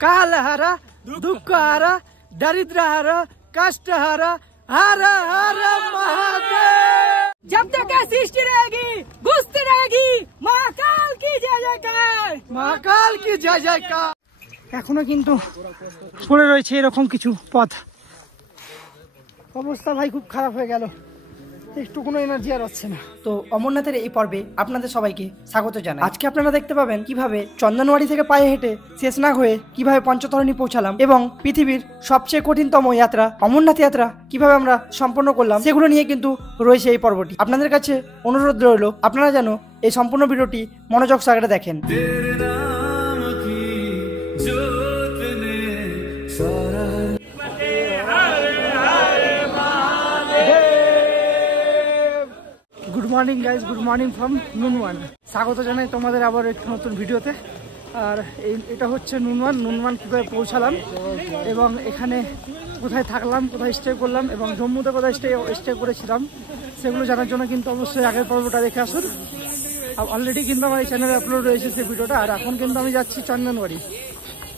काल हरा दुख हरा दरिद्र हरा कष्ट हरा हर हर महादेव। जब तक सृष्टि रहेगी घुसती रहेगी महाकाल की जय जयकार, महाकाल की जय जयकार। এখনো কিন্তু পড়ে রয়েছে এরকম কিছু পথ। অবস্থা ভাই খুব খারাপ হয়ে গেল, একটু কোনো এনার্জি আর হচ্ছে না। তো অমরনাথের এই পর্বে আপনাদের সবাইকে স্বাগত জানাই। আজকে আপনারা দেখতে পাবেন কিভাবে চন্দনওয়াড়ি থেকে পায়ে হেঁটে শেষনাগ হয়ে কিভাবে পঞ্চতরণী পৌঁছালাম এবং পৃথিবীর সবচেয়ে কঠিনতম যাত্রা অমরনাথ যাত্রা কিভাবে আমরা সম্পন্ন করলাম, সেগুলো নিয়ে কিন্তু রয়েছে এই পর্বটি। আপনাদের কাছে অনুরোধ রইল আপনারা যেন এই সম্পূর্ণ ভিডিওটি মনোযোগ সহকারে দেখেন। Good morning guys, good morning from নুনওয়ান। স্বাগত জানাই তোমাদের আবার একটু নতুন ভিডিওতে। আর এটা হচ্ছে নুনওয়ান কীভাবে পৌঁছালাম এবং এখানে কোথায় থাকলাম, কোথায় স্টে করলাম এবং জম্মুতে কোথায় স্টে করেছিলাম, সেগুলো জানার জন্য কিন্তু অবশ্যই আগের পর্বটা দেখে আসুন। অলরেডি কিন্তু আমার এই চ্যানেলে আপলোড রয়েছে সেই ভিডিওটা। আর এখন কিন্তু আমি যাচ্ছি চন্দনওয়াড়ি।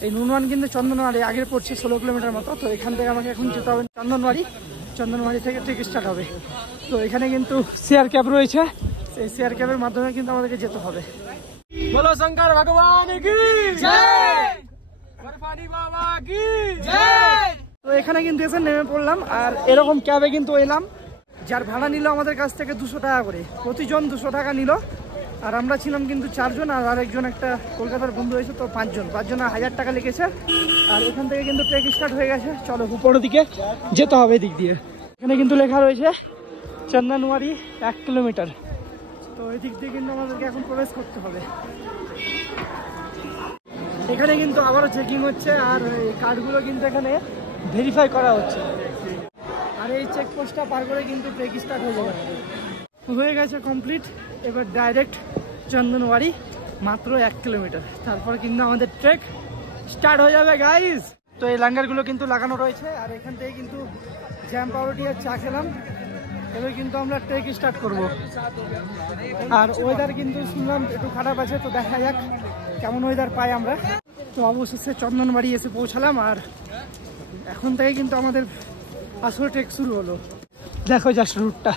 এই নুনওয়ান কিন্তু চন্দনওয়াড়ি আগের পড়ছে 16 কিলোমিটার মতো। তো এখান থেকে আমাকে এখন যেতে হবে চন্দনওয়াড়ি থেকে ট্রেক স্টার্ট হবে। তো এখানে কিন্তু শেয়ার ক্যাব রয়েছে, এই শেয়ার ক্যাবের মাধ্যমে কিন্তু আমাদেরকে যেতে হবে। বলো শঙ্কর ভগবান কি জয়, বরফানি বাবা কি জয়। তো এখানে কিন্তু এসে নেমে পড়লাম আর এরকম ক্যাবে কিন্তু এলাম, যার ভাড়া নিল আমাদের কাছ থেকে 200 টাকা করে, প্রতিজন 200 টাকা নিল। আর আমরা ছিলাম কিন্তু 4 জন, আর আরেকজন একটা কলকাতার বন্ধু হয়েছে, তো 5 জন, 5 জনে 1000 টাকা লেগেছে। আর এখান থেকে কিন্তু ট্রেক স্টার্ট হয়ে গেছে। চলো উপরের দিকে যেতে হবে দিক দিয়ে। এখানে কিন্তু লেখা রয়েছে চন্দনওয়াড়ি 1 কিলোমিটার। তো এই দিক দিয়ে কিন্তু আমাদেরকে এখন প্রবেশ করতে হবে। এখানে কিন্তু আবারও চেকিং হচ্ছে আর এই কার্ডগুলো কিন্তু এখানে ভেরিফাই করা হচ্ছে। আর এই চেকপোস্টটা পার করে কিন্তু ট্রেক স্টার্ট হয়ে গেছে কমপ্লিট। এবার ডাইরেক্ট চন্দনওয়াড়ি, মাত্র 1 কিলোমিটার। তারপর কিন্তু আমাদের ট্রেক স্টার্ট হয়ে যাবে গাইস। তো এই লাঙ্গারগুলো কিন্তু লাগানো রয়েছে আর এখান থেকে কিন্তু জ্যাম পাউরুটি আর চা খেলাম। এবার কিন্তু আমরা ট্রেক স্টার্ট করব। আর ওয়েদার কিন্তু শুনলাম একটু খারাপ আছে, তো দেখা যাক কেমন ওয়েদার পাই আমরা। তো অবশেষে চন্দনওয়াড়ি এসে পৌঁছালাম আর এখন থেকে কিন্তু আমাদের আসলে ট্রেক শুরু হলো। দেখো জাস্ট রুটটা,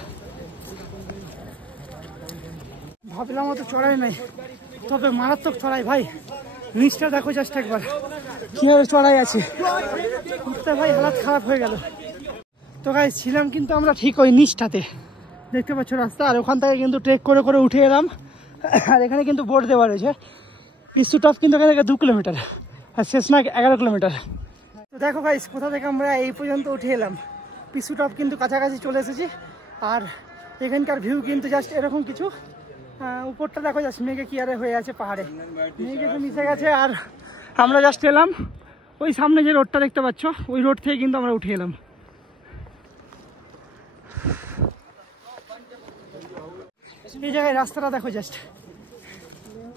ভাবলাম অত চড়াই নাই, তবে মারাত্মক চড়াই ভাই। নিচটা দেখো জাস্ট একবার কিভাবে চড়াই আছে, উঠতে ভাই হালাত খারাপ হয়ে গেল। তো গাইস ছিলাম কিন্তু আমরা ঠিক ওই নিচটাতে, দেখতে পাচ্ছ রাস্তা। আর ওখান থেকে কিন্তু ট্রেক করে করে উঠে এলাম। আর এখানে কিন্তু বোর্ড দেওয়া রয়েছে পিছু টপ কিন্তু এখান থেকে 2 কিলোমিটার আর শেষনাগ 11 কিলোমিটার। তো দেখো গাইস কোথা থেকে আমরা এই পর্যন্ত উঠে এলাম, পিছু টপ কিন্তু কাছাকাছি চলে এসেছি। আর এখানকার ভিউ কিন্তু জাস্ট এরকম কিছু। উপরটা দেখো জাস্ট মেঘে কি আরে হয়ে আছে, পাহাড়ে মেঘে তো মিশে গেছে। আর আমরা জাস্ট এলাম ওই সামনে যে রোডটা দেখতে পাচ্ছ, ওই রোড থেকে কিন্তু আমরা উঠে এলাম। এই জায়গায় রাস্তাটা দেখো জাস্ট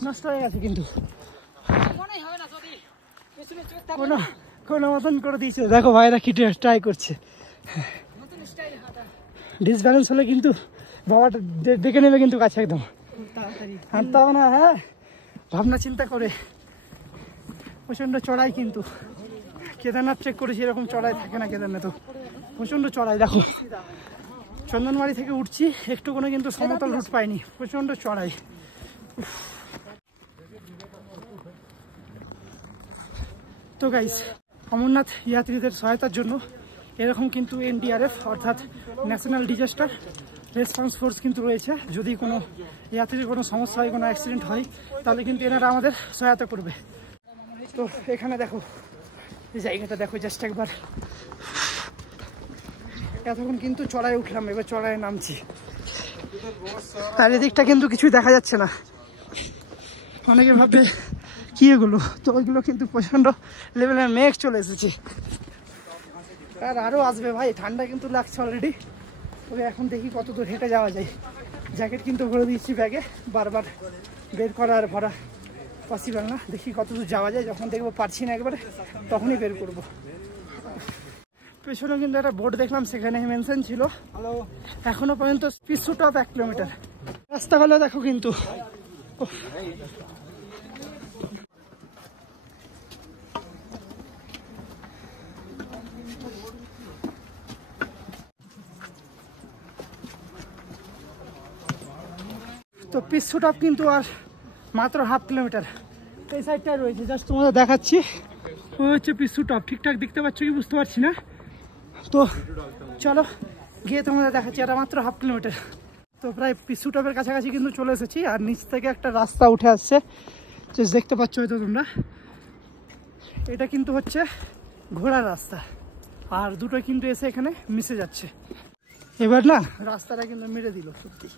নষ্ট হয়ে গেছে, কিন্তু কোনো মতন করে দিয়েছে। দেখো ভাইরা কি ট্রাই করছে, ডিসব্যালেন্স হলে কিন্তু বাবাটা দেখে নেবে কিন্তু কাছে একদম হাঁটতে হবে না। হ্যাঁ ভাবনা চিন্তা করে। প্রচণ্ড চড়াই কিন্তু, কেদারনাথ ট্রেক করেছি এরকম চড়াই থাকে না কেদারনাথ, তো প্রচণ্ড চড়াই। দেখো চন্দনওয়াড়ি থেকে উঠছি, একটু কোনো কিন্তু সমতল রুট পাইনি, প্রচণ্ড চড়াই। তো গাইস অমরনাথ যাত্রীদের সহায়তার জন্য এরকম কিন্তু NDRF অর্থাৎ ন্যাশনাল ডিজাস্টার রেসপন্স ফোর্স কিন্তু রয়েছে। যদি কোনো যাত্রীর কোনো সমস্যা হয়, কোনো অ্যাক্সিডেন্ট হয়, তাহলে কিন্তু এনারা আমাদের সহায়তা করবে। তো এখানে দেখো এই জায়গাটা দেখো জাস্ট একবার। এতক্ষণ কিন্তু চড়াই উঠলাম, এবার চড়াই নামছি। আর এদিকটা কিন্তু কিছুই দেখা যাচ্ছে না, অনেকে ভাববে কি এগুলো, তো ওইগুলো কিন্তু প্রচণ্ড লেভেলের মেঘ চলে এসেছে। আর আরও আসবে ভাই, ঠান্ডা কিন্তু লাগছে অলরেডি। তবে এখন দেখি কত দূর হেঁটে যাওয়া যায়। জ্যাকেট কিন্তু ভরে দিচ্ছি ব্যাগে, বারবার বের করা আর ভরা পসিবল না। দেখি কত দূর যাওয়া যায়, যখন দেখবো পারছি না একবারে তখনই বের করবো। পেছনে কিন্তু একটা বোর্ড দেখলাম, সেখানে মেনশন ছিল এখনো পর্যন্ত পিছু টপ 1 কিলোমিটার। রাস্তাগুলো দেখো কিন্তু তো পিছু টপ কিন্তু আর মাত্র 1/2 কিলোমিটার এই সাইডটায় রয়েছে, জাস্ট তোমাদের দেখাচ্ছি। ও হচ্ছে পিছু টপ, ঠিকঠাক দেখতে পাচ্ছ কি বুঝতে পারছি না। তো চলো গিয়ে তোমাদের দেখাচ্ছি, এটা মাত্র 1/2 কিলোমিটার। তো প্রায় পিছু টপের কাছাকাছি কিন্তু চলে এসেছি। আর নিচ থেকে একটা রাস্তা উঠে আসছে, জাস্ট দেখতে পাচ্ছ হয়তো তোমরা। এটা কিন্তু হচ্ছে ঘোড়ার রাস্তা, আর দুটো কিন্তু এসে এখানে মিশে যাচ্ছে। এবার না রাস্তাটা কিন্তু মেরে দিল সত্যি।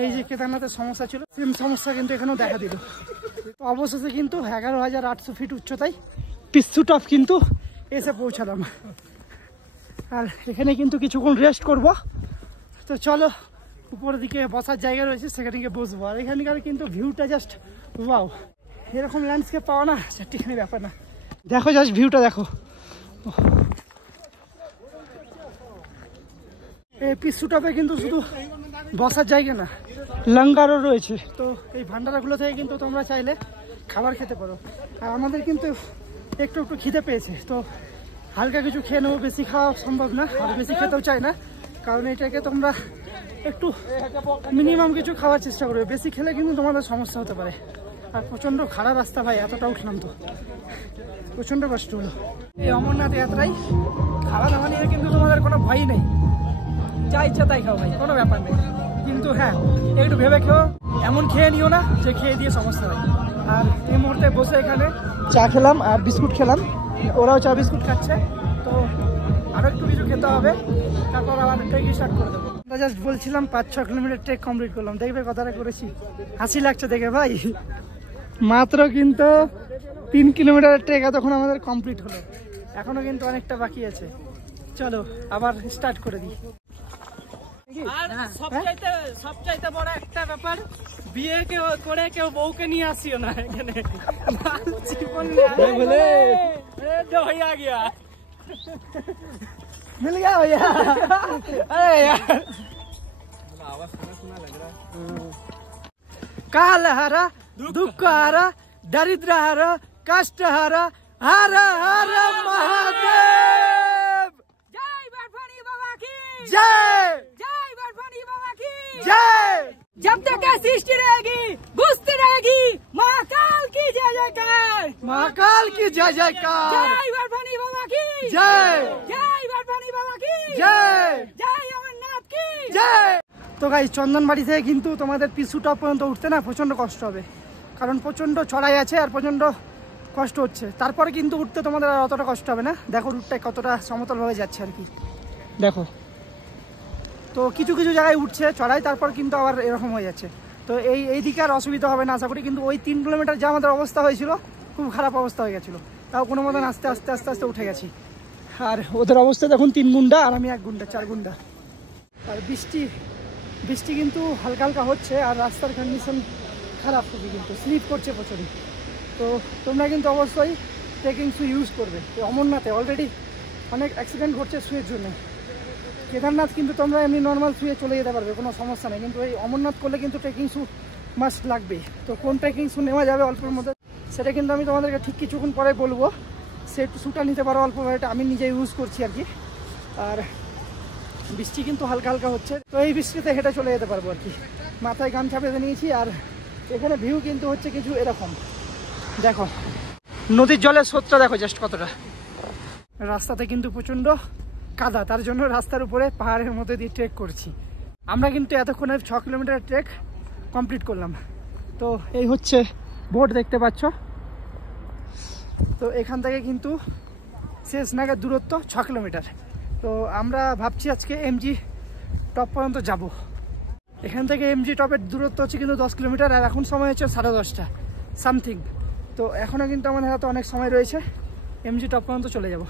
এই যে কেদারনাথের সমস্যা ছিল, সেম সমস্যা কিন্তু এখানেও দেখা দিল। তো অবশেষে কিন্তু 11,800 ফিট উচ্চতায় পিছু টপ কিন্তু এসে পৌঁছালাম। আর এখানে কিন্তু কিছুক্ষণ রেস্ট করব। তো চলো, উপরের দিকে বসার জায়গা রয়েছে, সেখানে গিয়ে বসবো। আর এখানকার কিন্তু ভিউটা জাস্ট ওয়াও, এরকম ল্যান্ডস্কেপ পাওয়া না চারটিখানি ব্যাপার না। দেখো জাস্ট ভিউটা দেখো। এই পিছু টপে কিন্তু শুধু বসার জায়গা না, লঙ্গারও রয়েছে। তো এই ভান্ডারাগুলো থেকে কিন্তু তোমরা চাইলে খাবার খেতে পারো। আর আমাদের কিন্তু একটু একটু খিদে পেয়েছে, তো হালকা কিছু খেয়ে নেবো। বেশি খাওয়া সম্ভব না, আর বেশি খেতেও চাই না, কারণ এটাকে তোমরা একটু মিনিমাম কিছু খাওয়ার চেষ্টা করবে। বেশি খেলে কিন্তু তোমাদের সমস্যা হতে পারে। আর প্রচণ্ড খারাপ রাস্তা ভাই, এতটা উঠলাম তো প্রচণ্ড কষ্ট হলো। এই অমরনাথ যাত্রায় খাওয়া দাওয়া নিয়ে কিন্তু তোমাদের কোনো ভয়ই নেই, যা ইচ্ছা তাই খাও ভাই, কোনো ব্যাপার নেই। কিন্তু হ্যাঁ, একটু ভেবে খেও, এমন খেয়ে নিও না যে খেয়ে দিয়ে সমস্যা হয়। আর এই মুহূর্তে বসে এখানে চা খেলাম আর বিস্কুট খেলাম, ওরাও চা বিস্কুট খাচ্ছে। তো আরও একটু কিছু খেতে হবে, তারপর আবার ট্রেক স্টার্ট করে দেবো। আমরা জাস্ট বলছিলাম 5-6 কিলোমিটার ট্রেক কমপ্লিট করলাম, দেখবে কথাটা করেছি, হাসি লাগছে দেখে ভাই। মাত্র কিন্তু 3 কিলোমিটারের ট্রেক এতক্ষণ আমাদের কমপ্লিট হলো, এখনো কিন্তু অনেকটা বাকি আছে। চলো আবার স্টার্ট করে দিই। আর সবচাইতে বড় একটা ব্যাপার, বিয়ে করে কেউ বউকে নিয়ে আসিও না এখানে। मिल गया भैया। अरे यार काल हरा दुख हरा दरिद्र हरा कष्ट हरा हर हर महादेव। जय बर्फानी बाबा की जय, जय बर्फानी बाबा की जय। जब तक ऐसी सृष्टि रहेगी घुसती रहेगी, महाकाल की जय जयकार, महाकाल की जय जयकार। जय बर्फानी बाबा की जय, जय बर्फानी बाबा की जय, जय अमरनाथ की जय। তো গাইস, চন্দনবাড়ি থেকে কিন্তু তোমাদের পিছু টপ পর্যন্ত উঠতে না প্রচন্ড কষ্ট হবে, কারণ প্রচন্ড চড়াই আছে আর প্রচন্ড কষ্ট হচ্ছে। তারপরে কিন্তু উঠতে তোমাদের আর অতটা কষ্ট হবে না। দেখো রুটটা কতটা সমতলভাবে যাচ্ছে আর কি, দেখো। তো কিছু কিছু জায়গায় উঠছে চড়াই, তারপর কিন্তু আবার এরকম হয়ে যাচ্ছে। তো এই দিকে আর অসুবিধা হবে না আশা করি। কিন্তু ওই 3 কিলোমিটার যে আমাদের অবস্থা হয়েছিল, খুব খারাপ অবস্থা হয়ে গেছিলো। তাও কোনো মতন আস্তে আস্তে আস্তে আস্তে উঠে গেছি। আর ওদের অবস্থা দেখুন 3 গুন্ডা, আর আমি 1 গুন্ডা, 4 গুন্ডা। আর বৃষ্টি কিন্তু হালকা হালকা হচ্ছে, আর রাস্তার কন্ডিশন খারাপ খুবই, কিন্তু স্লিপ করছে প্রচুর। তো তোমরা কিন্তু অবশ্যই ট্রেকিং শু ইউজ করবে। অমরনাথে অলরেডি অনেক অ্যাক্সিডেন্ট ঘটছে শুয়ের জন্য। কেদারনাথ কিন্তু তোমরা এমনি নর্মাল শুয়ে চলে যেতে পারবে, কোনো সমস্যা নেই। কিন্তু এই অমরনাথ করলে কিন্তু ট্রেকিং শু মাস্ট লাগবে। তো কোন ট্রেকিং শু নেওয়া যাবে অল্পের মধ্যে, সেটা কিন্তু আমি তোমাদেরকে ঠিক কিছুক্ষণ পরে বলবো। সে শুটা নিতে পারো অল্প, এটা আমি নিজে ইউজ করছি আর কি। আর বৃষ্টি কিন্তু হালকা হালকা হচ্ছে, তো এই বৃষ্টিতে হেঁটে চলে যেতে পারবো আর কি। মাথায় গামছা বেঁধে নিয়েছি। আর এখানে ভিউ কিন্তু হচ্ছে কিছু এরকম, দেখো নদীর জলের স্রোতটা দেখো জাস্ট কতটা। রাস্তাতে কিন্তু প্রচণ্ড কাদা, তার জন্য রাস্তার উপরে পাহাড়ের মধ্যে দিয়ে ট্রেক করছি। আমরা কিন্তু এতক্ষণে 6 কিলোমিটার ট্রেক কমপ্লিট করলাম। তো এই হচ্ছে বোর্ড দেখতে পাচ্ছ। তো এখান থেকে কিন্তু শেষ নাগাদ দূরত্ব 6 কিলোমিটার। তো আমরা ভাবছি আজকে এমজি টপ পর্যন্ত যাব। এখান থেকে এমজি টপের দূরত্ব হচ্ছে কিন্তু 10 কিলোমিটার, আর এখন সময় হচ্ছে 10:30 সামথিং। তো এখনও কিন্তু আমাদের হাতে অনেক সময় রয়েছে, এমজি টপ পর্যন্ত চলে যাব।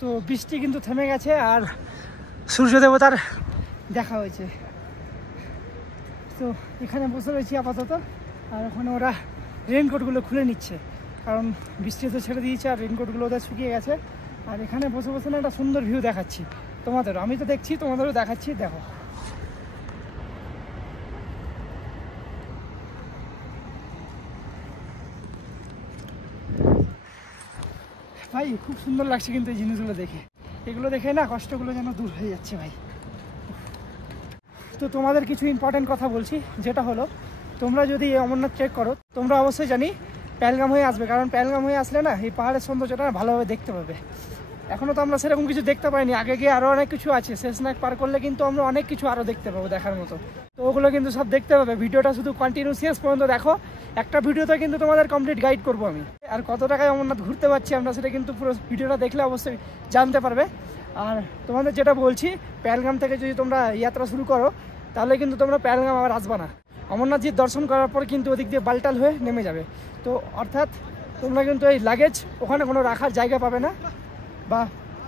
তো বৃষ্টি কিন্তু থেমে গেছে, আর সূর্য দেবতার দেখা হয়েছে। তো এখানে বসে রয়েছি আপাতত। আর ওখানে ওরা রেনকোটগুলো খুলে নিচ্ছে, কারণ বৃষ্টি তো ছেড়ে দিয়েছে আর রেনকোটগুলো ওদের শুকিয়ে গেছে। আর এখানে বসে বসে না একটা সুন্দর ভিউ দেখাচ্ছি তোমাদেরও, আমি তো দেখছি তোমাদেরও দেখাচ্ছি, দেখো। ভাই খুব সুন্দর লাগছে কিন্তু এই জিনিসগুলো দেখে, এগুলো দেখে না কষ্টগুলো যেন দূর হয়ে যাচ্ছে ভাই। তো তোমাদের কিছু ইম্পর্টেন্ট কথা বলছি, যেটা হলো তোমরা যদি এই অমরনাথ ট্রেক করো তোমরা অবশ্যই জানি পেহেলগাম হয়ে আসবে, কারণ পেহেলগাম হয়ে আসলে না এই পাহাড়ের সৌন্দর্যটা ভালোভাবে দেখতে পাবে। এখনও তো আমরা সেরকম কিছু দেখতে পাইনি, আগে গিয়ে আরও অনেক কিছু আছে, শেষনাগ পার করলে কিন্তু আমরা অনেক কিছু আরও দেখতে পাবো দেখার মতো। তো ওগুলো কিন্তু সব দেখতে পাবে, ভিডিওটা শুধু কন্টিনিউ শেষ পর্যন্ত দেখো। একটা ভিডিওতে কিন্তু তোমাদের কমপ্লিট গাইড করবো আমি, আর কত টাকায় অমরনাথ ঘুরতে পারছি আমরা সেটা কিন্তু পুরো ভিডিওটা দেখলে অবশ্যই জানতে পারবে। আর তোমাদের যেটা বলছি, পেহেলগাম থেকে যদি তোমরা যাত্রা শুরু করো তাহলে কিন্তু তোমরা পেহেলগাম আবার আসবে না, অমরনাথজির দর্শন করার পর কিন্তু ওদিক দিয়ে বালটাল হয়ে নেমে যাবে। তো অর্থাৎ তোমরা কিন্তু এই লাগেজ ওখানে কোনো রাখার জায়গা পাবে না বা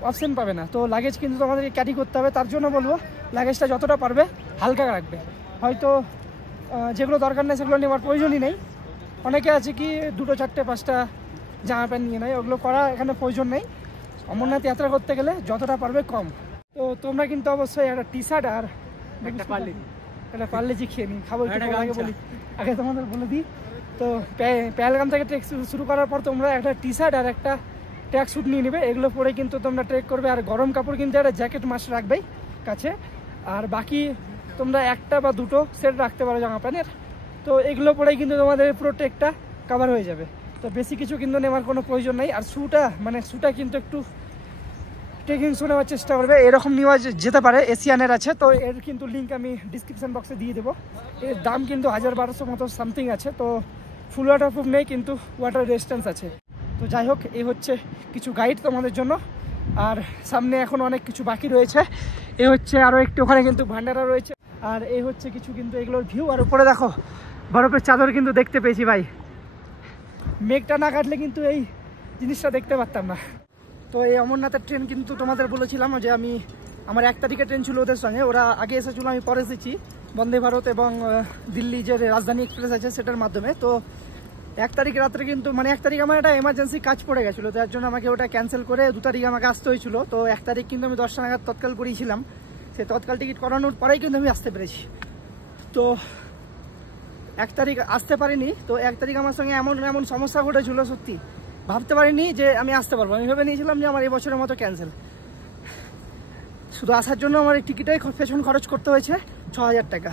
অপশন পাবে না। তো লাগেজ কিন্তু তোমাদেরকে ক্যারি করতে হবে, তার জন্য বলবো লাগেজটা যতটা পারবে হালকা রাখবে। হয়তো যেগুলো দরকার নেই সেগুলো নেওয়ার প্রয়োজনই নেই, অনেকে আছে কি 2, 4, 5টা জামা প্যান্ট নিয়ে নেয়, ওগুলো করা এখানে প্রয়োজন নেই। অমরনাথ যাত্রা করতে গেলে যতটা পারবে কম। তো তোমরা কিন্তু অবশ্যই একটা টি শার্ট আর একটা পার্লেজি খেয়ে নিই, খাবো আগে বলি, আগে তোমাদের বলে দিই। তো পেহেলগাম থেকে ট্রেক শুরু করার পর তোমরা একটা টি শার্ট আর একটা ট্র্যাক স্যুট নিয়ে নেবে, এগুলো পরে কিন্তু তোমরা ট্রেক করবে। আর গরম কাপড় কিন্তু একটা জ্যাকেট মাস্ট রাখবেই কাছে, আর বাকি তোমরা 1টা বা 2টো সেট রাখতে পারো জামা প্যান্টের। তো এগুলো পরেই কিন্তু তোমাদের পুরো ট্রেকটা কভার হয়ে যাবে। তো বেশি কিছু কিন্তু নেওয়ার কোনো প্রয়োজন নেই। আর শ্যুটা কিন্তু একটু ট্রেকিং শু নেওয়ার চেষ্টা করবে, এরকম নেওয়া যেতে পারে, এশিয়ানের আছে। তো এর কিন্তু লিঙ্ক আমি ডিসক্রিপশন বক্সে দিয়ে দেবো। এর দাম কিন্তু 1000-1200 মতো সামথিং আছে। তো ফুল ওয়াটারপ্রুফ নেই কিন্তু ওয়াটার রেজিস্ট্যান্স আছে। তো যাই হোক, এই হচ্ছে কিছু গাইড তোমাদের জন্য। আর সামনে এখন অনেক কিছু বাকি রয়েছে, এ হচ্ছে আরও একটু ওখানে কিন্তু ভান্ডারা রয়েছে। আর এই হচ্ছে কিছু কিন্তু এগুলোর ভিউ। আর উপরে দেখো বরফের চাদর কিন্তু দেখতে পেয়েছি ভাই, মেঘটা না কাটলে কিন্তু এই জিনিসটা দেখতে পারতাম না। তো এই অমরনাথের ট্রেন কিন্তু তোমাদের বলেছিলাম যে আমার 1 তারিখে ট্রেন ছিল ওদের সঙ্গে, ওরা আগে এসেছিলো, আমি পরে এসেছি বন্দে ভারত এবং দিল্লি যে রাজধানী এক্সপ্রেস আছে সেটার মাধ্যমে। তো 1 তারিখ রাত্রে কিন্তু 1 তারিখ আমার একটা এমার্জেন্সি কাজ পড়ে গেছিলো, তার জন্য আমাকে ওটা ক্যান্সেল করে 2 তারিখ আমাকে আসতে হয়েছিল। তো 1 তারিখ কিন্তু আমি 10টা নাগাদ তৎকাল করিয়েছিলাম, সেই তৎকাল টিকিট করানোর পরেই কিন্তু আমি আসতে পেরেছি। তো 1 তারিখ আসতে পারিনি। তো 1 তারিখ আমার সঙ্গে এমন সমস্যা ঘটেছিল, সত্যি ভাবতে পারিনি যে আমি আসতে পারবো। আমি ভেবে নিয়েছিলাম যে আমার এবছরের মতো ক্যান্সেল। শুধু আসার জন্য আমার এই টিকিটের পেছন খরচ করতে হয়েছে 6000 টাকা,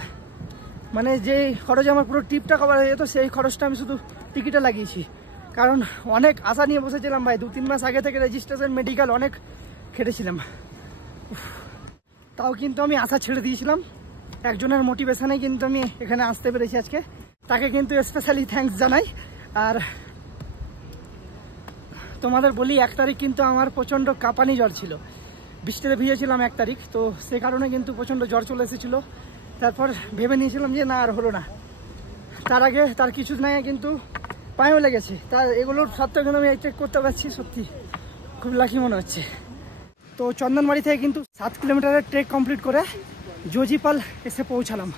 মানে যে খরচে আমার পুরো ট্রিপটা কভার হয়ে যেত সেই খরচটা আমি শুধু টিকিটে লাগিয়েছি। কারণ অনেক আশা নিয়ে বসেছিলাম ভাই, 2-3 মাস আগে থেকে রেজিস্ট্রেশন, মেডিকেল অনেক খেটেছিলাম। তাও কিন্তু আমি আশা ছেড়ে দিয়েছিলাম, একজনের মোটিভেশনে কিন্তু আমি এখানে আসতে পেরেছি আজকে, তাকে কিন্তু স্পেশালি থ্যাঙ্কস জানাই। আর তোমাদের বলি 1 তারিখ কিন্তু আমার প্রচণ্ড কাঁপানি জ্বর ছিল, বৃষ্টিতে ভিজেছিলাম 1 তারিখ। তো সে কারণে কিন্তু প্রচণ্ড জ্বর চলে এসেছিলো। তারপর ভেবে নিয়েছিলাম যে না আর হলো না, তার আগে তার কিছু নাই কিন্তু পায়েও লেগেছে, তার এগুলোর সত্ত্বেও কিন্তু আমি এই ট্রেক করতে পারছি, সত্যি খুব লাকি মনে হচ্ছে। তো চন্দনবাড়ি থেকে কিন্তু 7 কিলোমিটারের ট্রেক কমপ্লিট করে জোজিপাল এসে পৌঁছালাম।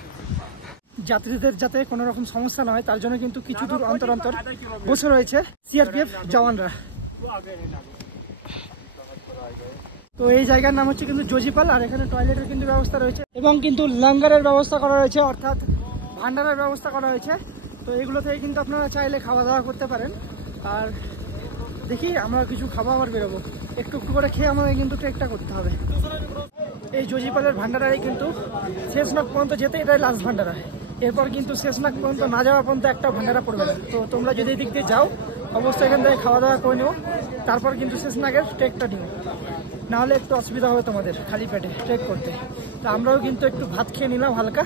যাত্রীদের যাতে কোনো রকম সমস্যা না হয় তার জন্য কিন্তু কিছু দূর অন্তর অন্তর বসে রয়েছে সিআরপিএফ জওয়ানরা। তো এই জায়গার নাম হচ্ছে কিন্তু জোজিপাল, আর এখানে টয়লেটের কিন্তু ব্যবস্থা রয়েছে এবং কিন্তু লঙ্গারের ব্যবস্থা করা রয়েছে, অর্থাৎ ভান্ডারের ব্যবস্থা করা হয়েছে। তো এগুলো থেকে কিন্তু আপনারা চাইলে খাওয়া দাওয়া করতে পারেন। আর দেখি আমরা কিছু খাওয়া আবার বেরোবো, একটু একটু করে খেয়ে আমাদের কিন্তু ট্রেকটা করতে হবে। এই জোজিপালের ভান্ডারায় কিন্তু শেষনাগ পর্যন্ত যেতে এটাই লাস্ট ভান্ডারা, এরপর কিন্তু শেষনাগ পর্যন্ত না যাওয়া পর্যন্ত একটা ভান্ডারা পড়বে না। তো তোমরা যদি এই দিক দিয়ে যাও অবশ্যই এখান থেকে খাওয়া দাওয়া করে নিও, তারপর কিন্তু শেষনাগের ট্রেকটা নিও, নাহলে একটু অসুবিধা হবে তোমাদের খালি পেটে ট্রেক করতে। তো আমরাও কিন্তু একটু ভাত খেয়ে নিলাম হালকা,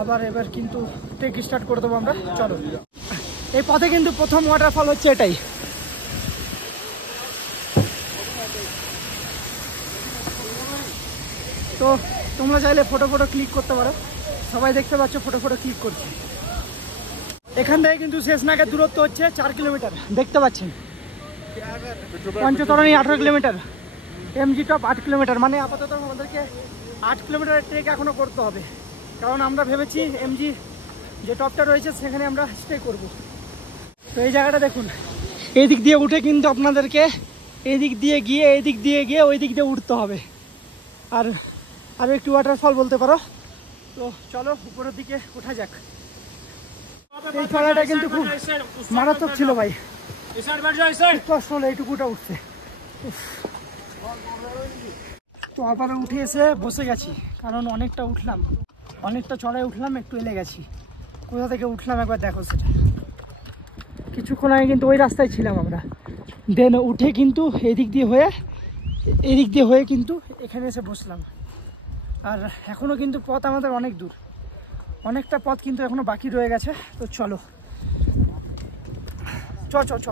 আবার এবার কিন্তু ট্রেক স্টার্ট করে দেবো আমরা। চলো, এই পথে কিন্তু প্রথম ওয়াটারফল হচ্ছে এটাই। তো তোমরা চাইলে ফটো ক্লিক করতে পারো, সবাই দেখতে পাচ্ছ ফটো ক্লিক করছে। এখান থেকে কিন্তু শেষনাগের দূরত্ব হচ্ছে 4 কিলোমিটার, দেখতে পাচ্ছেন। Panchtarni 18 kilometre, MG top 8 kilometre, মানে আপাতত আমাদেরকে 8 কিলোমিটারের ট্রেক এখনও করতে হবে, কারণ আমরা ভেবেছি এমজি যে টপটা রয়েছে সেখানে আমরা স্টে করব। তো এই জায়গাটা দেখুন, এই দিক দিয়ে উঠে কিন্তু আপনাদেরকে এই দিক দিয়ে গিয়ে ওই দিক দিয়ে উঠতে হবে। আর একটু ওয়াটারফল বলতে পারো। তো চলো উপরের দিকে ওঠা যাক। এই চড়াটা কিন্তু খুব মারাত্মক ছিল ভাই, কষ্ট হলো এইটুকুটা উঠছে। তো আবারও উঠে এসে বসে গেছি, কারণ অনেকটা উঠলাম, অনেকটা চড়াই উঠলাম, একটু এলে গেছি। কোথা থেকে উঠলাম একবার দেখো সেটা। কিছুক্ষণ আগে কিন্তু ওই রাস্তায় ছিলাম আমরা, দেন উঠে কিন্তু এদিক দিয়ে হয়ে কিন্তু এখানে এসে বসলাম। আর এখনও কিন্তু পথ আমাদের অনেক দূর, অনেকটা পথ কিন্তু এখনও বাকি রয়ে গেছে। তো চলো চ চ চ।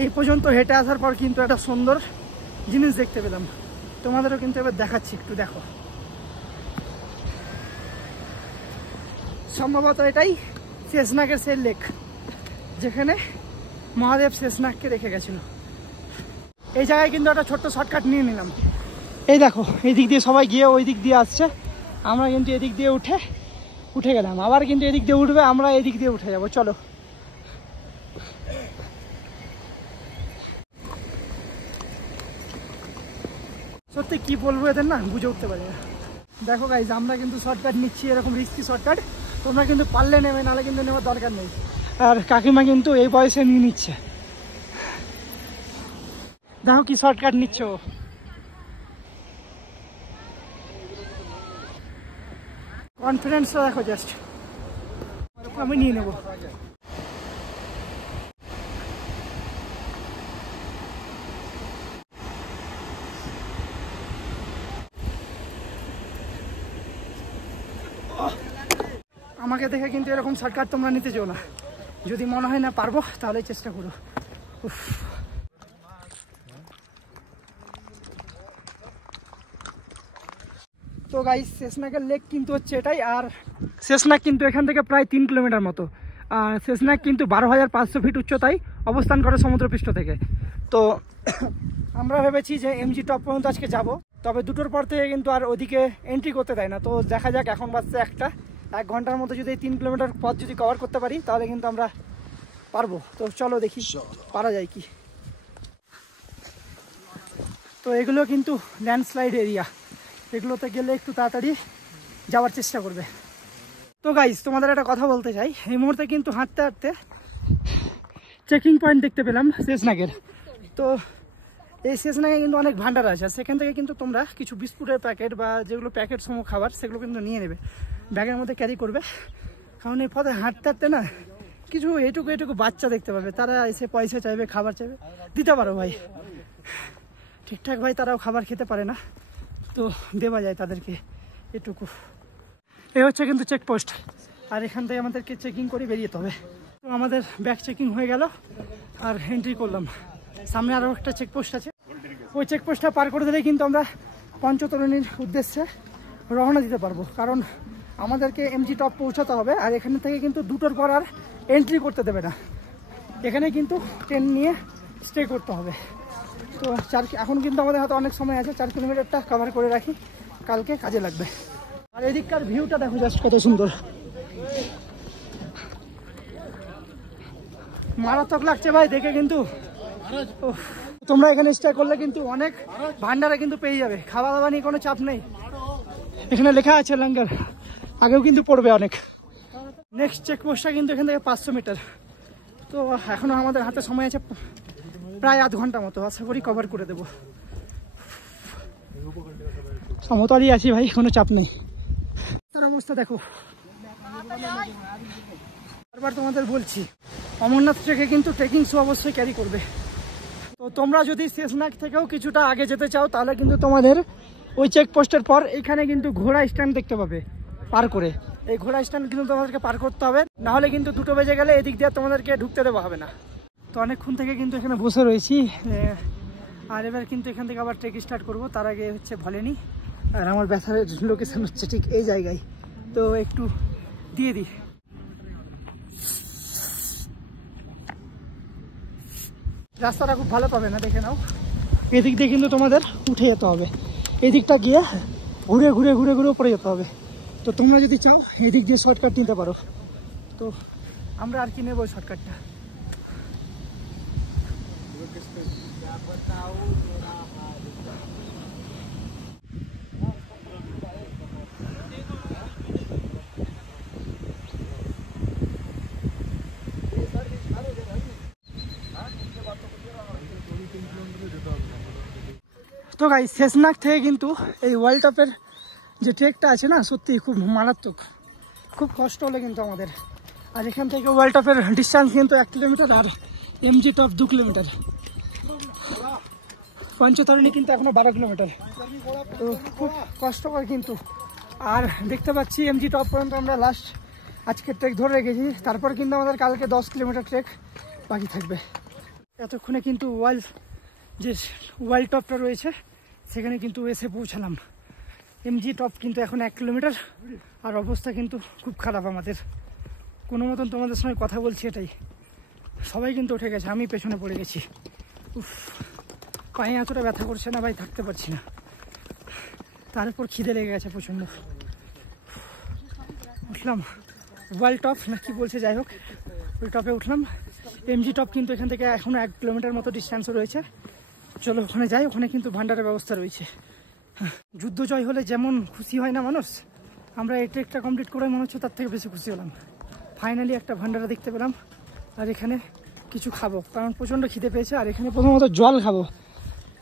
এই পর্যন্ত হেঁটে আসার পর কিন্তু একটা সুন্দর জিনিস দেখতে পেলাম, তোমাদেরও কিন্তু এবার দেখাচ্ছি, একটু দেখো। সম্ভবত এটাই শেষনাগের সেই লেক, যেখানে মহাদেব শেষনাগকে রেখে গেছিল। এই জায়গায় কিন্তু একটা ছোট্ট শর্টকাট নিয়ে নিলাম। এই দেখো, এই দিক দিয়ে সবাই গিয়ে ওই দিক দিয়ে আসছে, আমরা কিন্তু এদিক দিয়ে উঠে গেলাম। আবার কিন্তু এদিক দিয়ে উঠবে, আমরা এদিক দিয়ে উঠে যাবো। চলো। সত্যি কি বলবো এদের না, বুঝে উঠতে পারি না। দেখো গাইজ, আমরা কিন্তু শর্টকাট নিচ্ছি, এরকম রিস্কি শর্টকাট। তোমরা কিন্তু পারলে নেবে, নাহলে কিন্তু নেওয়ার দরকার নেই। আর কাকিমা কিন্তু এই বয়সে নিয়ে নিচ্ছে। দেখো কি শর্টকাট নিচ্ছ। কনফিডেন্সটা দেখো জাস্ট। আমি নিয়ে নেব। আমাকে দেখে কিন্তু এরকম শর্টকাট তোমরা নিতে চাও না। যদি মনে হয় না পারবো, তাহলে চেষ্টা করো। তো গাইস, শেষনাগের লেক কিন্তু হচ্ছে এটাই। আর শেষনাগ কিন্তু এখান থেকে প্রায় 3 কিলোমিটার মতো। আর শেষনাগ কিন্তু 12,500 ফিট উচ্চতায় অবস্থান করে সমুদ্রপৃষ্ঠ থেকে। তো আমরা ভেবেছি যে এমজি টপ পর্যন্ত আজকে যাব, তবে 2টোর পর থেকে কিন্তু আর ওদিকে এন্ট্রি করতে দেয় না। তো দেখা যাক, এখন বাজছে 1 ঘন্টার মতো যদি 3 কিলোমিটার পথ যদি কভার করতে পারি, তাহলে কিন্তু আমরা পারবো। তো চলো দেখি পারা যায় কি। তো এগুলো কিন্তু ল্যান্ডস্লাইড এরিয়া, এগুলোতে গেলে একটু তাড়াতাড়ি যাওয়ার চেষ্টা করবে। তো গাইস, তোমাদের একটা কথা বলতে চাই। এই মুহূর্তে কিন্তু হাঁটতে হাঁটতে চেকিং পয়েন্ট দেখতে পেলাম শেষনাগের। তো এই শেষনাগে কিন্তু অনেক ভান্ডার আছে, সেখান থেকে কিন্তু তোমরা কিছু বিস্কুটের প্যাকেট বা যেগুলো প্যাকেট সম খাবার, সেগুলো কিন্তু নিয়ে নেবে, ব্যাগের মধ্যে ক্যারি করবে। কারণ এই পথে হাঁটতে হাঁটতে না কিছু এটুকু বাচ্চা দেখতে পাবে, তারা এসে পয়সা চাইবে, খাবার চাইবে, দিতে পারো ভাই। ঠিকঠাক ভাই তারাও খাবার খেতে পারে না, তো দেওয়া যায় তাদেরকে এটুকু। এই হচ্ছে কিন্তু চেকপোস্ট, আর এখান থেকে আমাদেরকে চেকিং করে বেরিয়ে যেতে হবে। তো আমাদের ব্যাগ চেকিং হয়ে গেল আর এন্ট্রি করলাম। সামনে আরও একটা চেকপোস্ট আছে, ওই চেকপোস্টটা পার করে দিলেই কিন্তু আমরা পঞ্চতরণীর উদ্দেশ্যে রওনা দিতে পারবো। কারণ আমাদেরকে এমজি টপ পৌঁছাতে হবে, আর এখান থেকে কিন্তু 2টোর পর আর এন্ট্রি করতে দেবে না। এখানে কিন্তু ট্রেন নিয়ে স্টে করতে হবে। তো এখন কিন্তু আমাদের হাতে অনেক সময় আছে, 4 কিলোমিটারটা কভার করে রাখি, কালকে কাজে লাগবে। আর এদিককার ভিউটা দেখো জাস্ট কত সুন্দর, মারাত্মক লাগছে ভাই দেখে। কিন্তু তোমরা এখানে স্টে করলে কিন্তু অনেক ভান্ডারে কিন্তু পেয়ে যাবে, খাওয়া দাওয়া নিয়ে কোনো চাপ নেই। এখানে লেখা আছে লঙ্গর, আগেও কিন্তু পড়বে অনেক। নেক্সট চেকপোস্টটা কিন্তু এখান থেকে 500 মিটার। তো এখনো আমাদের হাতে সময় আছে প্রায় আধ ঘন্টা মতো, আশা করি কভার করে দেবো। সমতলই আছি ভাই, কোনো চাপ নেই। তার অবস্থা দেখো। বারবার তোমাদের বলছি, অমরনাথ ট্রেকে কিন্তু ট্রেকিং শু অবশ্যই ক্যারি করবে। তো তোমরা যদি শেষনাগ থেকেও কিছুটা আগে যেতে চাও, তাহলে কিন্তু তোমাদের ওই চেকপোস্টের পর এখানে কিন্তু ঘোড়া স্ট্যান্ড দেখতে পাবে পার করে। এই ঘোড়া স্ট্যান্ড কিন্তু তোমাদেরকে পার করতে হবে, নাহলে কিন্তু 2টো বেজে গেলে এদিক দিয়ে তোমাদেরকে ঢুকতে দেওয়া হবে না। তো অনেকক্ষণ থেকে কিন্তু এখানে বসে রয়েছি, আর এবার কিন্তু এখান থেকে আবার ট্রেক স্টার্ট করব। তার আগে হচ্ছে ভলেনি, আর আমার ব্যথার লোকেশন হচ্ছে ঠিক এই জায়গায়। তো একটু দিয়ে দিই। রাস্তাটা খুব ভালো পাবে না, দেখে নাও। এদিক দিয়ে কিন্তু তোমাদের উঠে যেতে হবে, এদিকটা গিয়ে ঘুরে ঘুরে ঘুরে ঘুরে উপরে যেতে হবে। তো তোমরা যদি চাও এদিক দিয়ে শর্টকাট নিতে পারো। তো আমরা আর কি নেবো শর্টকাটটা। তো গাইস শেষনাগ থেকে কিন্তু এই ওয়ার্ল্ড টপের যে ট্রেকটা আছে না, সত্যি খুব মারাত্মক, খুব কষ্ট হলো কিন্তু আমাদের। আর এখান থেকে ওয়ার্ল্ড টপের ডিস্টেন্স কিন্তু 1 কিলোমিটার, আর এমজি টপ 2 কিলোমিটার, পঞ্চতরণী কিন্তু এখনো 12 কিলোমিটার। তো খুব কষ্টকর কিন্তু। আর দেখতে পাচ্ছি এমজি টপ পর্যন্ত আমরা লাস্ট আজকে ট্রেক ধরে রেখেছি, তারপর কিন্তু আমাদের কালকে 10 কিলোমিটার ট্রেক বাকি থাকবে। এতক্ষণে কিন্তু ওয়ার্ল্ড টপটা রয়েছে সেখানে কিন্তু এসে পৌঁছালাম। এমজি টপ কিন্তু এখন 1 কিলোমিটার, আর অবস্থা কিন্তু খুব খারাপ আমাদের। কোনো মতন তোমাদের সঙ্গে কথা বলছি এটাই, সবাই কিন্তু উঠে গেছে, আমি পেছনে পড়ে গেছি। উফ, পায়ে এতটা ব্যথা করছে না ভাই, থাকতে পারছি না। তারপর খিদে লেগে গেছে প্রচণ্ড। উঠলাম ওয়ার্ল্ড টপ না কি বলছে, যাই হোক ওই টপে উঠলাম। এমজি টপ কিন্তু এখান থেকে এখনও 1 কিলোমিটার মতো ডিস্টেন্সও রয়েছে। চলো ওখানে যাই, ওখানে কিন্তু ভান্ডারের ব্যবস্থা রয়েছে। যুদ্ধ জয় হলে যেমন খুশি হয় না মানুষ, আমরা এই ট্রেকটা কমপ্লিট করে মনে হচ্ছে তার থেকে বেশি খুশি হলাম। ফাইনালি একটা ভান্ডারা দেখতে পেলাম, আর এখানে কিছু খাবো কারণ প্রচণ্ড খিদে পেয়েছে। আর এখানে প্রথমত জল খাবো,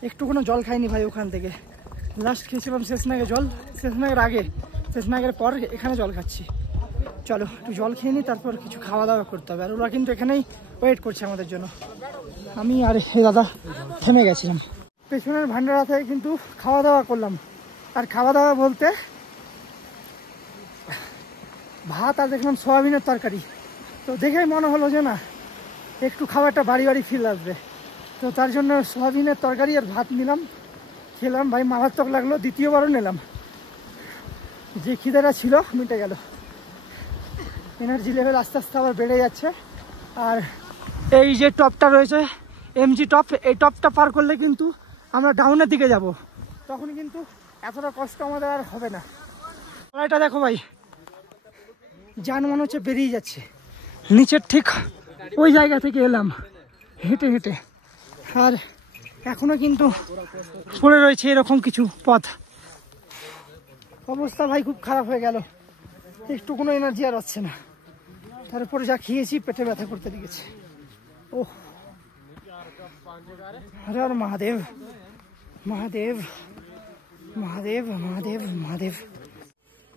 একটু কোনো জল খাইনি ভাই ওখান থেকে। লাস্ট খেয়েছিলাম শেষনাগে জল, শেষনাগের আগে, শেষনাগের পর এখানে জল খাচ্ছি। চলো একটু জল খেয়ে নিই, তারপর কিছু খাওয়া দাওয়া করতে হবে। আর ওরা কিন্তু এখানেই ওয়েট করছে আমাদের জন্য। আমি আর এই দাদা থেমে গেছিলাম পেছনের ভান্ডারা থেকে, কিন্তু খাওয়া দাওয়া করলাম। আর খাওয়া দাওয়া বলতে ভাত আর দেখলাম সোয়াবিনের তরকারি। তো দেখেই মনে হলো যে না একটু খাবারটা বাড়ি বাড়ি ফিল আসবে, তো তার জন্য সোয়াবিনের তরকারি আর ভাত নিলাম, খেলাম। ভাই মারাত্মক লাগলো, দ্বিতীয়বারও নিলাম। যে খিদেটা ছিল মিটে গেল, এনার্জি লেভেল আস্তে আস্তে আবার বেড়ে যাচ্ছে। আর এই যে টপটা রয়েছে এমজি টপ, এই টপটা পার করলে কিন্তু আমরা ডাউনের দিকে যাব, তখন কিন্তু এতটা কষ্ট আমাদের আর হবে না। এটা দেখো ভাই, যান মনে হচ্ছে বেরিয়ে যাচ্ছে। নিচের ঠিক ওই জায়গা থেকে এলাম হেঁটে হেঁটে, আর এখনো কিন্তু পড়ে রয়েছে এরকম কিছু পথ। অবস্থা ভাই খুব খারাপ হয়ে গেল, একটু কোনো এনার্জি আর হচ্ছে না। তারপরে যা খেয়েছি পেটে ব্যথা করতে লেগেছে। ও হর হর মহাদেব, মহাদেব মহাদেব মহাদেব মহাদেব।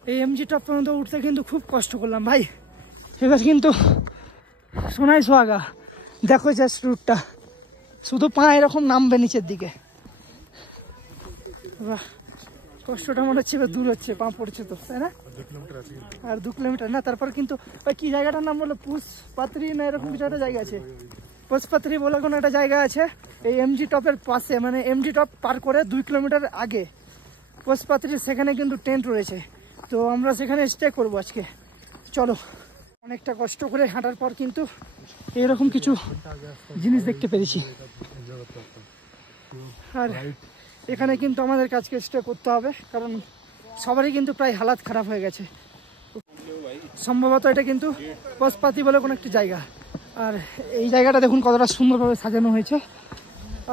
এই এমজি টপ পর্যন্ত উঠতে কিন্তু খুব কষ্ট করলাম ভাই। এবার কিন্তু সোনাই সোহাগা, দেখো জাস্ট রুটটা, শুধু পা এরকম নামবে নিচের দিকে। বাহ, কষ্টটা মনে হচ্ছে এবার দূর হচ্ছে, পা পড়ছে তো, তাই না? আর 2 কিলোমিটার না, তারপর কিন্তু ওই কি জায়গাটার নাম বললো, পুষ্পাত্রি না এরকম কিছু একটা জায়গা আছে, পুষ্পাত্রি বলে কোনো একটা জায়গা আছে এই এমজি টপের পাশে, মানে এমজি টপ পার করে 2 কিলোমিটার আগে পুষ্পাত্রির, সেখানে কিন্তু টেন্ট রয়েছে। তো আমরা সেখানে স্টে করবো আজকে। চলো, অনেকটা কষ্ট করে হাঁটার পর কিন্তু এরকম কিছু জিনিস দেখতে পেরেছি। আর এখানে কিন্তু আমাদের কাজকে স্টে করতে হবে, কারণ সবারই কিন্তু প্রায় হালাত খারাপ হয়ে গেছে। সম্ভবত এটা কিন্তু পুষ্পাতি বলে কোনো একটি জায়গা। আর এই জায়গাটা দেখুন কতটা সুন্দরভাবে সাজানো হয়েছে,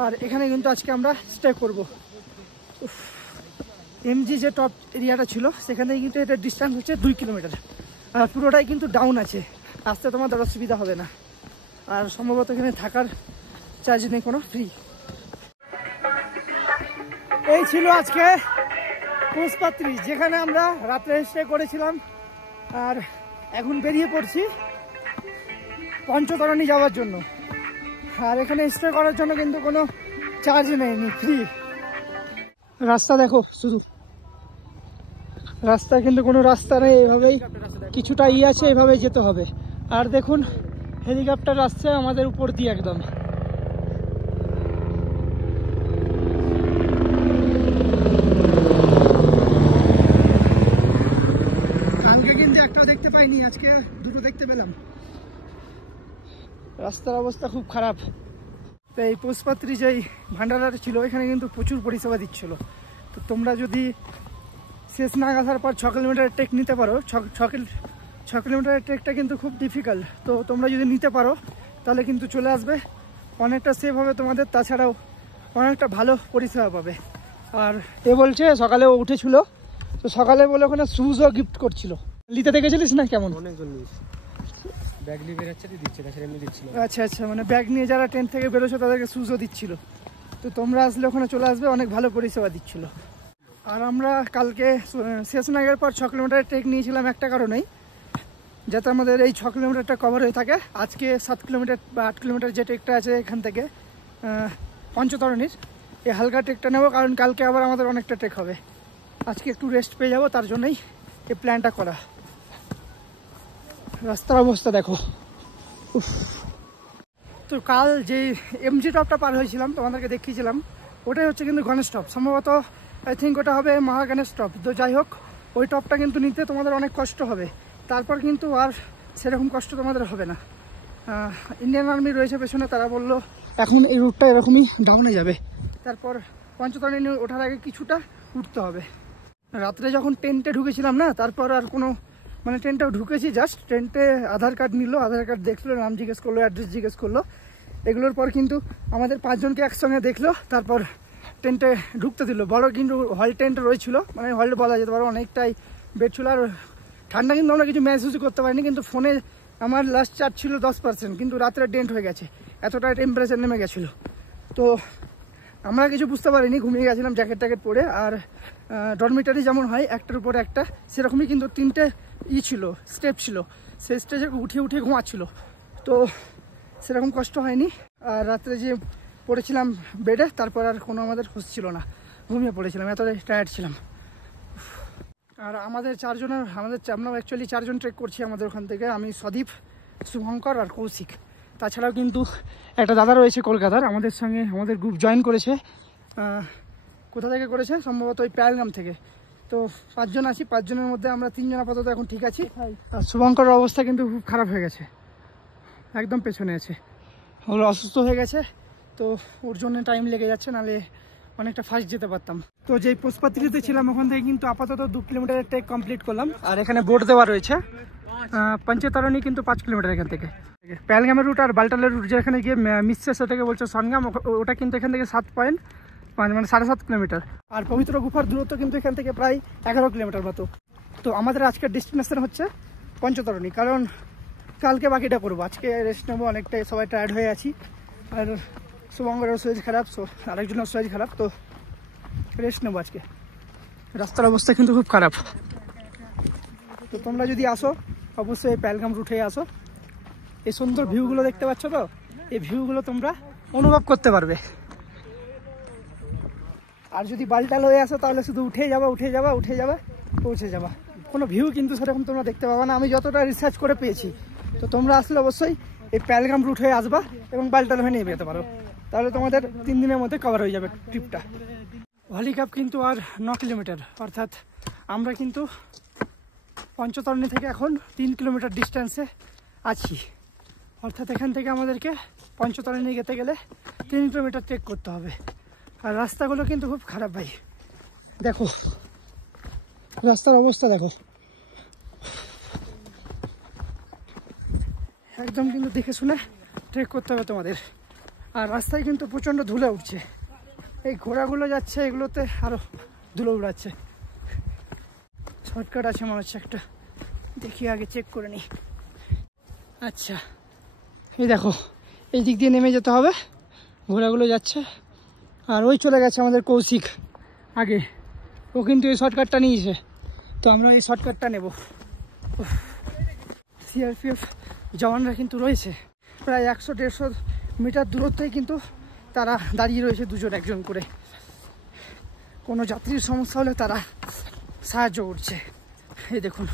আর এখানে কিন্তু আজকে আমরা স্টে করব। এমজি যে টপ এরিয়াটা ছিল সেখানে কিন্তু এটা ডিস্টেন্স হচ্ছে 2 কিলোমিটার, আর পুরোটাই কিন্তু ডাউন আছে, আসতে তোমাদের অসুবিধা হবে না। আর সম্ভবত এখানে থাকার চার্জ নেই কোনো, ফ্রি। এই ছিল আজকে পুষ্পাত্রি, যেখানে আমরা রাত্রে স্টে করেছিলাম। আর এখন বেরিয়ে পড়ছি পঞ্চতরণী যাওয়ার জন্য। আর এখানে স্টে করার জন্য কিন্তু কোনো চার্জ নেয়নি, ফ্রি। রাস্তা দেখো শুধু, রাস্তা কিন্তু কোনো রাস্তা নেই, এভাবেই কিছুটা আছে, এভাবেই যেতে হবে। আর দেখুন হেলিকপ্টার আসছে আমাদের উপর দিয়ে একদম। কালকে কিন্তু একটা দেখতে পাইনি, আজকে দুটো দেখতে পেলাম। রাস্তার অবস্থা খুব খারাপ। তো এই পুষ্পাত্রি যেই ভান্ডারাটা ছিল এখানে কিন্তু প্রচুর পরিষেবা দিচ্ছিল। তো তোমরা যদি শেষনাগ আসার পর 6 কিলোমিটার ট্রেক নিতে পারো, 6 কিলোমিটারের ট্রেকটা কিন্তু খুব ডিফিকাল্ট, তো তোমরা যদি নিতে পারো তাহলে কিন্তু চলে আসবে, অনেকটা সেভ হবে তোমাদের, তাছাড়াও অনেকটা ভালো পরিষেবা পাবে। আর এ বলছে সকালে ও উঠেছিল, তো সকালে বলে ওখানে শুজও গিফট করছিল, নিতে দেখেছিলিস না কেমন? ব্যাগ নিয়ে বেরোচ্ছে দিচ্ছে, তাছাড়া এমনি দিচ্ছিল। আচ্ছা আচ্ছা, মানে ব্যাগ নিয়ে যারা ট্রেন থেকে বেরোচ্ছে তাদেরকে শুজও দিচ্ছিল। তো তো তোমরা আসলে ওখানে চলে আসবে, অনেক ভালো পরিষেবা দিচ্ছিল। আর আমরা কালকে শেষনাগের পর 6 কিলোমিটার ট্রেক নিয়েছিলাম একটা কারণেই, যাতে আমাদের এই 6 কিলোমিটারটা কভার হয়ে থাকে। আজকে 7 কিলোমিটার বা 8 কিলোমিটার যে ট্রেকটা আছে এখান থেকে পঞ্চতরণীর, এই হালকা ট্রেকটা নেবো, কারণ কালকে আবার আমাদের অনেকটা ট্রেক হবে। আজকে একটু রেস্ট পেয়ে যাবো, তার জন্যই এই প্ল্যানটা করা। রাস্তার অবস্থা দেখো। উফ। তো কাল যে এমজি টপটা পার হয়েছিলাম তোমাদেরকে দেখিয়েছিলাম, ওটাই হচ্ছে কিন্তু গণেশ টপ, সম্ভবত আই থিঙ্ক ওটা হবে মহাগণেশ টপ। তো যাই হোক, ওই টপটা কিন্তু নিতে তোমাদের অনেক কষ্ট হবে, তারপর কিন্তু আর সেরকম কষ্ট তোমাদের হবে না। ইন্ডিয়ান আর্মি রয়েছে পেছনে, তারা বললো এখন এই রুটটা এরকমই ডাউনে যাবে, তারপর পঞ্চতরণী ওঠার আগে কিছুটা উঠতে হবে। রাত্রে যখন টেন্টে ঢুকেছিলাম না, তারপর আর কোনো মানে টেন্টটাও ঢুকেছি, জাস্ট টেন্টে আধার কার্ড নিল, আধার কার্ড দেখলো, নাম জিজ্ঞেস করলো, অ্যাড্রেস জিজ্ঞেস করলো। এগুলোর পর কিন্তু আমাদের 5 জনকে একসঙ্গে দেখলো, তারপর টেন্টে ঢুকতে দিল। বড় কিন্তু হল টেন্ট রয়েছিল, মানে হল বলা যেতে পারে, অনেকটাই বেড ছিল। আর ঠান্ডা কিন্তু আমরা কিছু মেহসুস করতে পারিনি, কিন্তু ফোনে আমার লাস্ট চার্জ ছিল 10%, কিন্তু রাত্রে ডেন্ট হয়ে গেছে, এতটা টেম্পারেচার নেমে গেছিলো। তো আমরা কিছু বুঝতে পারিনি, ঘুমিয়ে গেছিলাম জ্যাকেট ট্যাকেট পরে। আর ডরমিটারি যেমন হয় একটার উপরে একটা, সেরকমই কিন্তু 3টে ছিল, স্টেপ ছিল, সেই স্টেজে উঠিয়ে উঠিয়ে ঘুমাচ্ছিল, তো সেরকম কষ্ট হয়নি। আর রাত্রে যে পড়েছিলাম বেডে, তারপর আর কোনো আমাদের হুঁশ ছিল না, ঘুমিয়ে পড়েছিলাম, এতটাই টায়ার্ড ছিলাম। আর আমাদের আমরা অ্যাকচুয়ালি 4 জন ট্রেক করছি আমাদের ওখান থেকে, আমি সদীপ, শুভঙ্কর আর কৌশিক। তাছাড়াও কিন্তু একটা দাদা রয়েছে কলকাতার, আমাদের সঙ্গে আমাদের গ্রুপ জয়েন করেছে। কোথা থেকে করেছে? সম্ভবত ওই পেহেলগাম থেকে। তো 5 জন আছি, 5 জনের মধ্যে আমরা 3 জন আপাতত এখন ঠিক আছি। আর শুভঙ্করের অবস্থা কিন্তু খুব খারাপ হয়ে গেছে, একদম পেছনে আছে, ওর অসুস্থ হয়ে গেছে, তো ওর জন্য টাইম লেগে যাচ্ছে, নাহলে অনেকটা ফাস্ট যেতে পারতাম। তো যেই পুষ্পাত্রিতে ছিলাম ওখান থেকে কিন্তু আপাতত 2 কিলোমিটারের ট্রেক কমপ্লিট করলাম। আর এখানে বোর্ড দেওয়া রয়েছে, পঞ্চতরণী কিন্তু 5 কিলোমিটার এখান থেকে। পেহেলগামের রুট আর বালটালের রুট যেখানে গিয়ে মিসছে, সেটাকে বলছে সনগাম, ওটা কিন্তু এখান থেকে 7.5 মানে 7.5 কিলোমিটার। আর পবিত্র গুফার দূরত্ব কিন্তু এখান থেকে প্রায় 11 কিলোমিটার মতো। তো আমাদের আজকের ডেস্টিনেশন হচ্ছে পঞ্চতরণী, কারণ কালকে বাকিটা করবো, আজকে রেস্ট নেবো, অনেকটাই সবাই টায়ার্ড হয়ে আছি। আর শুভঙ্করের শরীর খারাপ, আরেকজনের শরীর খারাপ, তো রেস্ট নেবো আজকে। রাস্তার অবস্থা কিন্তু খুব খারাপ। তো তোমরা যদি আসো, অবশ্যই এই পেহেলগাম রুটে আসো। এই সুন্দর ভিউগুলো দেখতে পাচ্ছ তো, এই ভিউগুলো তোমরা অনুভব করতে পারবে। আর যদি বালটাল হয়ে আসো, তাহলে শুধু উঠে যাবা, পৌঁছে যাবা। কোনো ভিউ কিন্তু সেরকম তোমরা দেখতে পাবা না, আমি যতটা রিসার্চ করে পেয়েছি। তো তোমরা আসলে অবশ্যই এই পেহেলগাম রুট হয়ে আসবা এবং বালটাল হয়ে নিয়ে যেতে পারো, তাহলে তোমাদের 3 দিনের মধ্যে কভার হয়ে যাবে ট্রিপটা। হলিকাপ কিন্তু আর 9 কিলোমিটার, অর্থাৎ আমরা কিন্তু পঞ্চতরণী থেকে এখন 3 কিলোমিটার ডিস্টেন্সে আছি। অর্থাৎ এখান থেকে আমাদেরকে পঞ্চতরণী যেতে গেলে 3 কিলোমিটার ট্রেক করতে হবে। আর রাস্তাগুলো কিন্তু খুব খারাপ ভাই, দেখো রাস্তার অবস্থা দেখো, একদম কিন্তু দেখে শুনে ট্রেক করতে হবে তোমাদের। আর রাস্তায় কিন্তু প্রচণ্ড ধুলো উঠছে, এই ঘোড়াগুলো যাচ্ছে, এগুলোতে আরও ধুলো উড়াচ্ছে। শর্টকাট আছে মনে হচ্ছে একটা, দেখি আগে চেক করে নিই। আচ্ছা, এই দেখো, এই দিক দিয়ে নেমে যেতে হবে, ঘোড়াগুলো যাচ্ছে। আর ওই চলে গেছে আমাদের কৌশিক আগে, ও কিন্তু এই শর্টকাটটা নিয়েছে, তো আমরা এই শর্টকাটটা নেব। সিআরপিএফ জওয়ানরা কিন্তু রয়েছে, প্রায় 100-150 মিটার দূরত্বেই কিন্তু তারা দাঁড়িয়ে রয়েছে, 2 জন 1 জন করে। কোনো যাত্রীর সমস্যা হলে তারা সাহায্য করছে। এই দেখুন,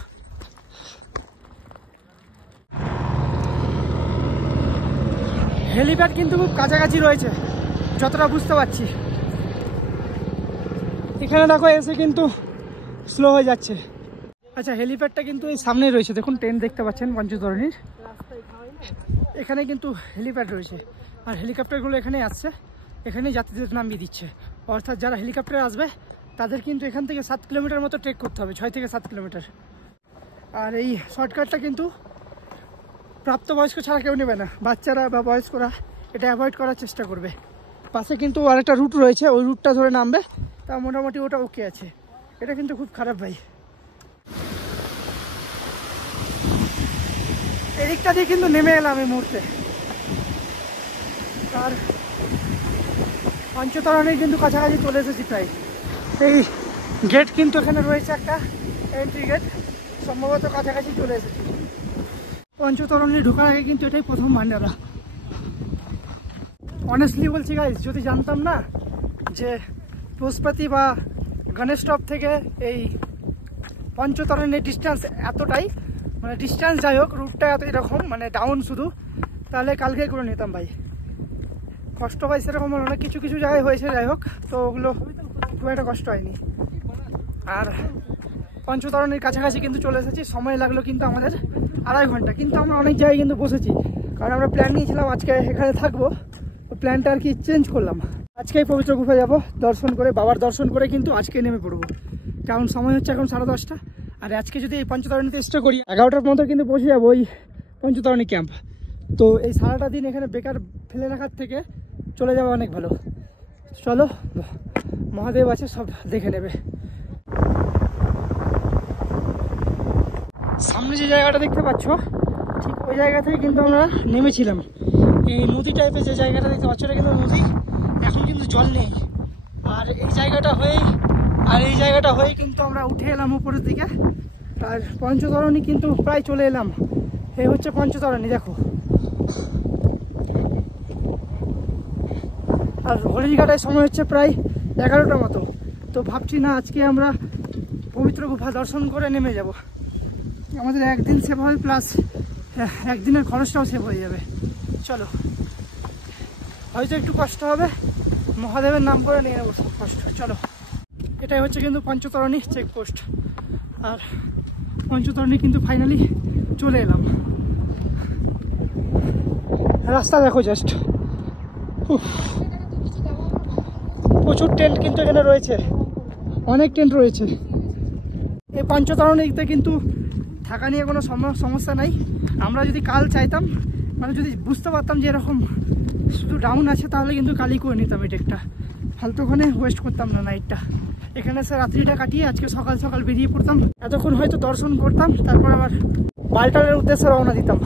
হেলিপ্যাড কিন্তু খুব কাছাকাছি রয়েছে যতটা বুঝতে পারছি। এখানে দেখো এসে কিন্তু স্লো হয়ে যাচ্ছে। আচ্ছা, হেলিপ্যাডটা কিন্তু এই সামনেই রয়েছে, দেখুন ট্রেন দেখতে পাচ্ছেন পঞ্চতরণীর, এখানে কিন্তু হেলিপ্যাড রয়েছে। আর হেলিকপ্টারগুলো এখানে আসছে, এখানে যাত্রীদের নামিয়ে দিচ্ছে। অর্থাৎ যারা হেলিকপ্টারে আসবে তাদের কিন্তু এখান থেকে 7 কিলোমিটার মতো ট্রেক করতে হবে, 6 থেকে 7 কিলোমিটার। আর এই শর্টকাটটা কিন্তু প্রাপ্তবয়স্ক ছাড়া কেউ নেবে না, বাচ্চারা বা বয়স্করা এটা অ্যাভয়েড করার চেষ্টা করবে। পাশে কিন্তু আরেকটা রুট রয়েছে, ওই রুটটা ধরে নামবে, তা মোটামুটি ওটা ওকে আছে। এটা কিন্তু খুব খারাপ ভাই, এদিকটা দিয়ে কিন্তু নেমে এলাম এই মুহূর্তে। আর পঞ্চতরণের কিন্তু কাছাকাছি চলে এসেছি প্রায়। এই গেট কিন্তু এখানে রয়েছে একটা এন্ট্রি গেট, সম্ভবত কাছাকাছি চলে এসেছি। পঞ্চতরণে ঢোকার আগে কিন্তু এটাই প্রথম ভান্ডারা। অনেস্টলি বলছি গাইজ, যদি জানতাম না যে পুষ্পাতি বা গণেশ টপ থেকে এই পঞ্চতরণের ডিস্টেন্স এতটাই, মানে ডিস্টেন্স যাই হোক, রুটটা এত এরকম মানে ডাউন শুধু, তাহলে কালকেই করে নিতাম ভাই। কষ্ট পাই সেরকম অনেক কিছু কিছু জায়গায় হয়েছে, যাই হোক, তো ওগুলো খুব একটা কষ্ট হয়নি। আর পঞ্চতরণের কাছাকাছি কিন্তু চলে এসেছি। সময় লাগলো কিন্তু আমাদের 2.5 ঘন্টা, কিন্তু আমরা অনেক জায়গায় কিন্তু বসেছি, কারণ আমরা প্ল্যান নিয়েছিলাম আজকে এখানে থাকবো। তো প্ল্যানটা আর কি চেঞ্জ করলাম। আজকেই পবিত্র গুফা যাব, দর্শন করে, বাবার দর্শন করে কিন্তু আজকে নেমে পড়বো। কারণ সময় হচ্ছে এখন 10:30, আর আজকে যদি এই পঞ্চতরণীতে স্টে করি 11টার মধ্যে কিন্তু পৌঁছে যাবো ওই পঞ্চতরণী ক্যাম্প। তো এই সারাটা দিন এখানে বেকার ফেলে রাখার থেকে চলে যাওয়া অনেক ভালো। চলো, মহাদেব আছে, সব দেখে নেবে। সামনে যে জায়গাটা দেখতে পাচ্ছ, ঠিক ওই জায়গা থেকে কিন্তু আমরা নেমেছিলাম। এই নদী টাইপের যে জায়গাটা দেখতে পাচ্ছ, এটা কিন্তু নদী, এখন কিন্তু জল নেই। আর এই জায়গাটা হয়ে কিন্তু আমরা উঠে এলাম উপরের দিকে। আর পঞ্চতরণী কিন্তু প্রায় চলে এলাম। এই হচ্ছে পঞ্চতরণী, দেখো। আর হরিঘাটায় সময় হচ্ছে প্রায় 11টার মতো। তো ভাবছি না আজকে আমরা পবিত্র গুফা দর্শন করে নেমে যাব। আমাদের একদিন সেভ হবে, প্লাস একদিনের খরচটাও সেভ হয়ে যাবে। চলো, হয়তো একটু কষ্ট হবে, মহাদেবের নাম করে নিয়ে নেবো কষ্ট। চলো, এটাই হচ্ছে কিন্তু পঞ্চতরণী চেকপোস্ট। আর পঞ্চতরণী কিন্তু ফাইনালি চলে এলাম। রাস্তা দেখো জাস্ট, প্রচুর টেন্ট কিন্তু এখানে রয়েছে, অনেক টেন্ট রয়েছে। এই পঞ্চতরণীতে কিন্তু থাকা নিয়ে কোনো সমস্যা নাই। আমরা যদি কাল চাইতাম, মানে যদি বুঝতে পারতাম যে এরকম শুধু ডাউন আছে, তাহলে কিন্তু কালই করে নিতাম এটা। একটা ফালতুক্ষণে ওয়েস্ট করতাম না নাইটটা। এখানে এসে রাত্রিটা কাটিয়ে আজকে সকাল সকাল বেরিয়ে পড়তাম, এতক্ষণ হয়তো দর্শন করতাম, তারপর আবার বালটালের উদ্দেশ্যে রওনা দিতাম।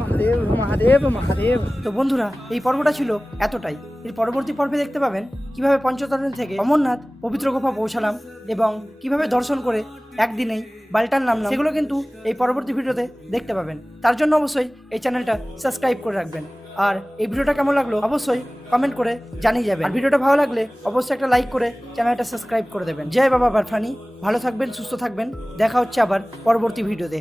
মহাদেব মহাদেব মহাদেব। তো বন্ধুরা, এই পর্বটা ছিল এতটাই। এর পরবর্তী পর্বে দেখতে পাবেন কিভাবে পঞ্চতরণী থেকে অমরনাথ পবিত্র গুফা পৌঁছালাম এবং কিভাবে দর্শন করে একদিনেই বালটাল নামলাম, সেগুলো কিন্তু এই পরবর্তী ভিডিওতে দেখতে পাবেন। তার জন্য অবশ্যই এই চ্যানেলটা সাবস্ক্রাইব করে রাখবেন। আর এই ভিডিওটা কেমন লাগলো অবশ্যই কমেন্ট করে জানিয়ে যাবেন। আর ভিডিওটা ভালো লাগলে অবশ্যই একটা লাইক করে চ্যানেলটা সাবস্ক্রাইব করে দেবেন। জয় বাবা বারফানি, ভালো থাকবেন, সুস্থ থাকবেন। দেখা হচ্ছে আবার পরবর্তী ভিডিওতে।